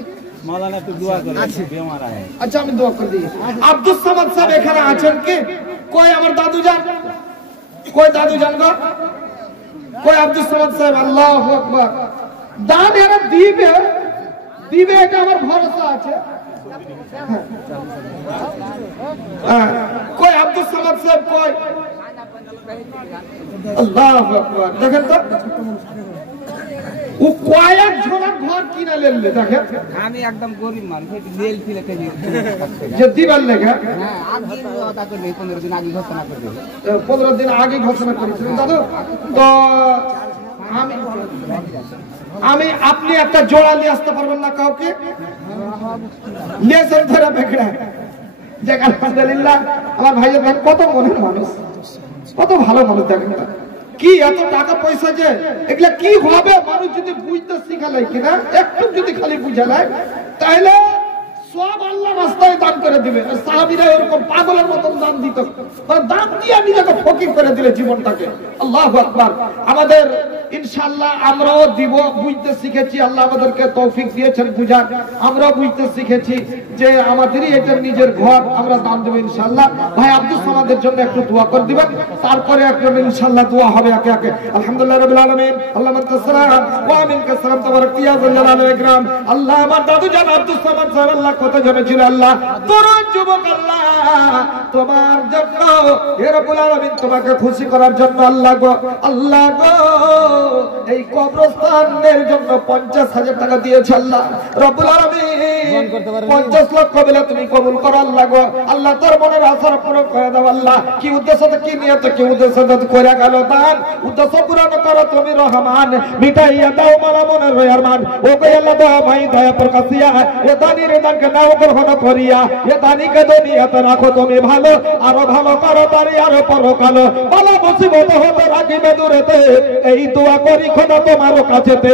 মাওলানা একটু দোয়া করেন বেমার আছে আচ্ছা আমি দোয়া করে দিই আব্দুস সামাদ সাহেব এখানে আছেন কি কই আমার দাদু জান কই দাদু জান গো কই আব্দুস সামাদ সাহেব আল্লাহু আকবার দান এরা দিবে দিবে এটা আমার ভরসা আছে কই আব্দুস সামাদ সাহেব কই আল্লাহু আকবার দেখেন তো ও কয়েক জনের ঘর কিনে লেলে দেখেন আমি একদম গরিব মানুষ লেল ফিলে থেকে যে দিবার লাগা হ্যাঁ আগে কথা করে 15 দিন আগে ঘোষণা করে 15 দিন আগে ঘোষণা করেছিলেন দাদু তো আমি আপনি একটা জোড়া নিয়ে আসতে পারবেন না কাউকে লেসন ধরে বেকড়া যে আলহামদুলিল্লাহ আমার ভাইয়ের ভাই কত মনের মানুষ কত ভালো মানুষ দেখেন কি এত টাকা পয়সা যে এগুলা কি হবে মানুষ যদি বুঝতে শিখালাই কিনা একটু যদি খালি বুঝালাই তাহলে সব আল্লাহ রাস্তায় দান করে দিবে সাহাবীরা এরকম পাগলের মতন দান দিত দান দিয়ে নিজেকে ফকির করে দিলে জীবনটাকে আল্লাহু আকবার আমাদের ইনশাআল্লাহ আমরাও দিব বুঝতে শিখেছি আল্লাহ আমাদেরকে তৌফিক দিয়েছেন বুঝার আমরাও বুঝতে শিখেছি যে আমাদেরই এটা নিজের ঘর আমরা দান দেব ইনশাআল্লাহ ভাই আব্দুস সামাদের জন্য একটু দোয়া করে দিবেন তারপরে একটু ইনশাআল্লাহ দোয়া হবে একে একে আলহামদুলিল্লাহ রাব্বিল আলামিন আল্লাহু তাআলা ওয়া মিনকাস সালাম তাবারাক ইয়া জালাল ওয়া ইকরাম আল্লাহ আমার দাদু জান আব্দুস সামাদ স্যার আল্লাহ কত জন ছিল আল্লাহ তরুণ যুবক আল্লাহ তোমার জন্য হে রব্বুল আলামিন তোমাকে খুশি করার জন্য আল্লাহ গো এই কবরস্থানের জন্য 50,000 টাকা দিয়েছে আল্লাহ রব্বুল আলামিন 50 লক্ষ বলে তুমি কবুল করো আল্লাহ গো। আল্লাহ তোর মনের আশা পূরণ করে দাও আল্লাহ। কি উদ্দেশ্যে কি নিয়ত কি উদ্দেশ্যে করে গেল দান, উদ্দেশ্য পূরণ করো তুমি রহমান। মিটাইয়া দাও মারা মনের রয়ার মান। ও গো আল্লাহ দয়া মাই দয়া প্রকাশিয়া এ দানির দানকে নাও গ্রহণ করিয়া এ দানিকে দুনিয়াতে রাখো তুমি ভালো, আরো ভালো করো তারি আরো পরকাল বালা মুসিবত হতে রাখিবে দূরেতে। এই দোয়া করি খোদা তোমার কাছেতে।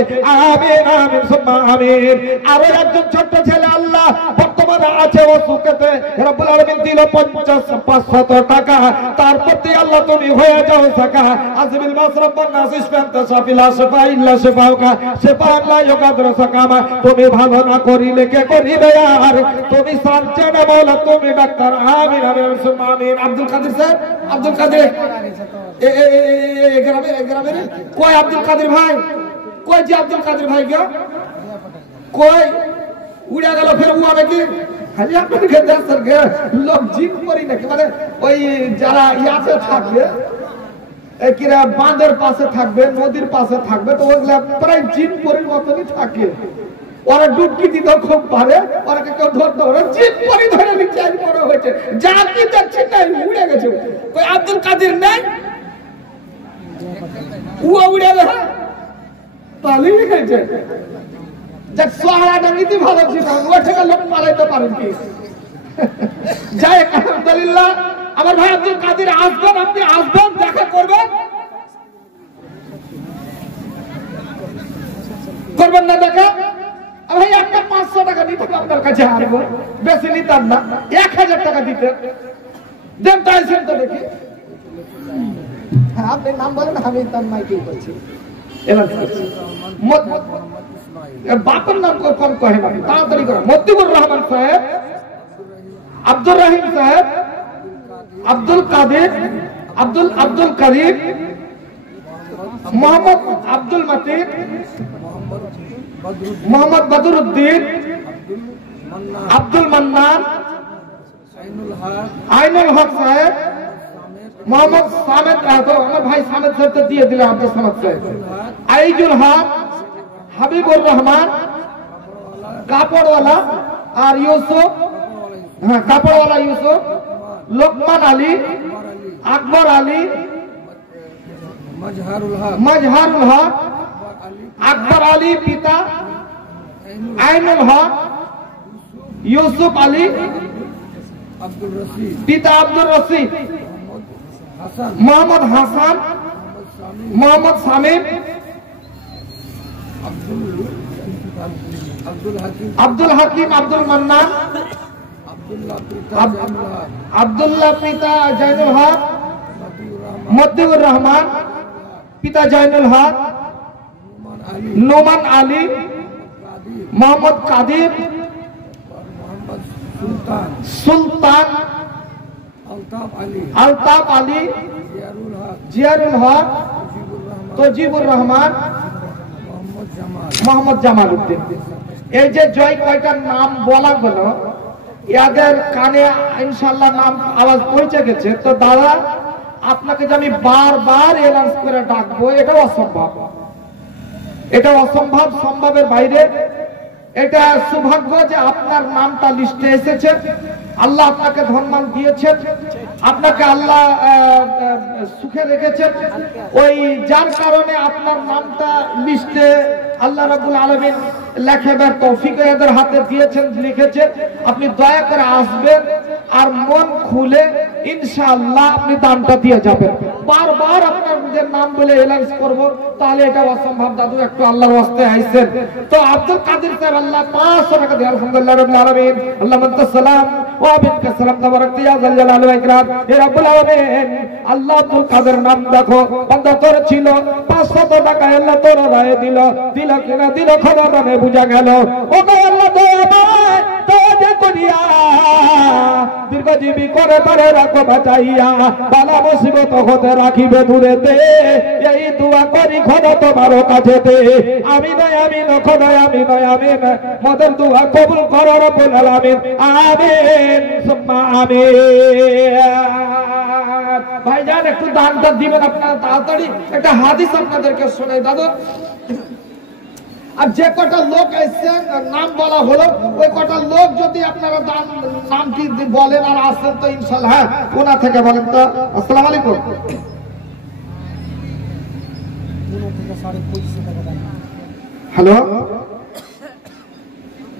আমিন আমিন সুম্মা আমিন। আরো একজন ছোট্ট ছেলে আল্লাহ বর্তমানে আছে ও সুখেতে, রব্বুল আলামিন দিল ৫০০ টাকা। তার প্রতি আল্লাহ তুমি হয়ে যাও সাকা। আজমিল মাসরাব্বান নাসিস ফান্তা সাফিলা শিফা ইল্লা শিফাউকা শিফা লা ইউগাদিরু সাকামা। তুমি ভালো না করিলে কে করিবে আর, তুমি সারছে না মাওলা তুমি ডাক্তার। আমিন আমিন সুম্মা আমিন। আব্দুল কাদের স্যার, আব্দুল কাদের গ্রামে কই আব্দুল কাদের ভাই কই? যে আব্দুল কাদের ভাই গো কই? উড়ে গেল ফের ও নাকি খালি আপনাকে দেশের লোক জিম করি নাকি, মানে ওই যারা ইয়াতে থাকবে কিরা বাঁধের পাশে থাকবে নদীর পাশে থাকবে তো ওগুলা প্রায় জিম করির মতনই থাকে। ওরা ডুবকি দিতে খুব পারে, ওরা কেউ ধরতে পারে জিম করি ধরে নিচে বড় হয়েছে। যা কি দেখছে নাই উড়ে গেছে। কই আব্দুল কাদের নাই ও উড়ে গেল পালিয়ে গেছে। দেখ সোহারা ডাঙ্গিতে ভালো ছিল ও থেকে লোক পালাইতে পারেন কি? যাই আলহামদুলিল্লাহ আমার ভাই আব্দুল কাদের আসবেন, আপনি আসবেন দেখা করবেন করবেন না দেখা? ভাই একটা 500 টাকা দিতে আপনার কাছে আসবো, বেশি নিতাম না, 1000 টাকা দিতে দেন তাইছেন তো দেখি। হ্যাঁ আপনি নাম বলেন আমি তার মাইকে বলছি বাপের নাম কম কহেন আপনি তাড়াতাড়ি করেন। মতিউর রহমান সাহেব, আব্দুর রহিম সাহেব, আব্দুল কাদের, আব্দুল করিম, মোহাম্মদ আব্দুল মতিন, মোহাম্মদ বদরুদ্দিন, আব্দুল মান্নান, আইনুল হক সাহেব, মোহাম্মদ সামেদ। আমার ভাই সামেদ সাহেব তো দিয়ে দিলেন আব্দুল সামেদ সাহেব, আইজুল হক, হাবিবুর রহমান, কাপড়ওয়ালা আর ইউসুফ, হ্যাঁ কাপড়ওয়ালা ইউসুফ, লোকমান আলী, আকবর আলী, মজহারুল হক, আকবর আলী পিতা, আইনুল হক, ইউসুফ আলী পিতা, আব্দুর রশিদ, মোহাম্মদ হাসান, মোহাম্মদ শামীম, আব্দুল হাকিম, আব্দুল মান্নান, আব্দুল্লাহ পিতা জাইনুল হক, মতিউর রহমান পিতা জাইনুল হক, নোমান আলী, মোহাম্মদ কাদির, সুলতান, আলতাফ আলী, জিয়ারুল হক, তজিবুর রহমান, মোহাম্মদ জামাল উদ্দিন। এই যে জয় কয়টার নাম বলা হলো এদের কানে ইনশাআল্লাহ নাম আওয়াজ পৌঁছে গেছে। তো দাদা আপনাকে যে আমি বারবার অ্যানাউন্স করে ডাকবো এটা অসম্ভব, এটা অসম্ভব, সম্ভবের বাইরে। এটা সৌভাগ্য যে আপনার নামটা লিস্টে এসেছে, আল্লাহ আপনাকে ধন্যবাদ দিয়েছেন, আপনাকে আল্লাহ সুখে রেখেছেন। ওই যার কারণে আপনার নামটা লিস্টে আল্লাহ রাব্বুল আলামিন লেখাবার তৌফিক এদের হাতে দিয়েছেন, লিখেছেন। আপনি দয়া করে আসবেন আর মন খুলে ইনশাআল্লাহ আপনি দানটা দিয়ে যাবেন। বারবার আপনাদের নাম বলে অ্যানাউন্স করব তাহলে এটা অসম্ভব। দাদু একটু আল্লাহর ওয়াস্তে আইছেন তো আব্দুল কাদের সাহেব আল্লাহ 500 টাকা দিয়ে আলহামদুলিল্লাহ রাব্বিল আলামিন। আল্লাহু সালাম ওয়া আলাইকুম সালাম তাবারাক ইয়া জাল জালাল ওয়া ইকরাম। হে রাব্বুল আলামিন আল্লাহ আব্দুল কাদের নাম দেখো বান্দা তোর ছিল 500 টাকা আল্লাহ তোর রায় দিল, দিল কিনা দিল খোদা মানে বুঝা গেল। ও গো আল্লাহ দয়াময় তোজে করিয়া দীর্ঘজীবী করে করে রাখো বাঁচাইয়া, বালা মুসিবত হতে রাখিবে দূরেতে। এই দোয়া করি খোদা তোমার কাছেতে। আমি নয় আমি খোদা আমি নয় আমি মদের দোয়া কবুল করো রব্বুল আলামিন। আমিন সুম্মা আমিন। ভাইজান একটু দানটা দিবেন আপনারা তাড়াতাড়ি। একটা হাদিস আপনাদেরকে শোনাই দাদু। আর যে কটা লোক এসছে নাম বলা হলো, ওই কটা লোক যদি আপনারা নাম কি বলেন আর আসেন তো ইনশাআল্লাহ। হ্যাঁ, কোনা থেকে বলেন তো। আসসালামু আলাইকুম। হ্যালো,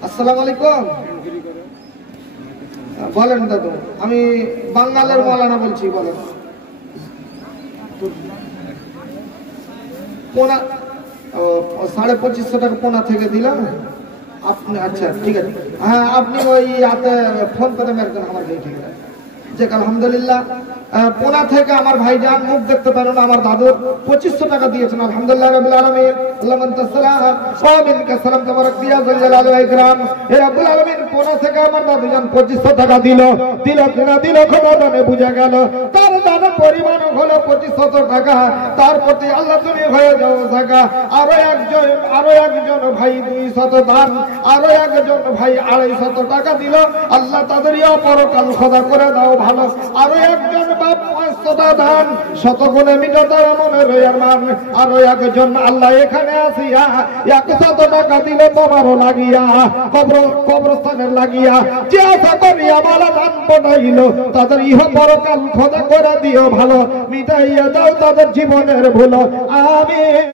আসসালামু আলাইকুম। বলেন দাদু, আমি বাঙালের মৌলানা বলছি, বলেন। পোনা 2550 টাকা পোনা থেকে দিলাম আপনি। আচ্ছা ঠিক আছে, হ্যাঁ আপনি ওই হাতে ফোন করে মেরেছেন আমার ভাই, ঠিক আছে। যাক আলহামদুলিল্লাহ, পোনা থেকে আমার ভাইজান মুখ দেখতে পারেন না, আমার দাদুর 2500 টাকা দিয়েছেন। আলহামদুলিল্লাহ রাব্বিল আলামিন। আল্লাহু তাআলা ওয়া মিনকা সালাম তাবারাক ইয়া যাল জালালি ওয়া ইকরাম। হে রাব্বুল আলামিন, পোনা থেকে আমার দাদুজান 2500 টাকা দিল কিনা দিল খোদা জানে, বুঝা গেল তার দানের পরিমাণ হলো 2500 টাকা। তার প্রতি আল্লাহ তুমি হয়ে যাও জায়গা। আরো একজন ভাই 200 দান, আরো একজন ভাই 250 টাকা দিল। আল্লাহ তাদেরও পরকাল খোদা করে দাও ভালো। আরো একজন বাপ 500 দান, শতগুণে মিটো তার মনে রয়ার মান। আরো একজন আল্লাহ এখানে আসিয়া 100 টাকা দিল তোমারও লাগিয়া, কবরস্থানের লাগিয়া। যে আশা করিয়া মালা দান পাঠাইল, তাদের ইহ পরকাল খোদা করে দিও ভালো, মিটাইয়া দাও তাদের জীবনের ভুল। আমিন।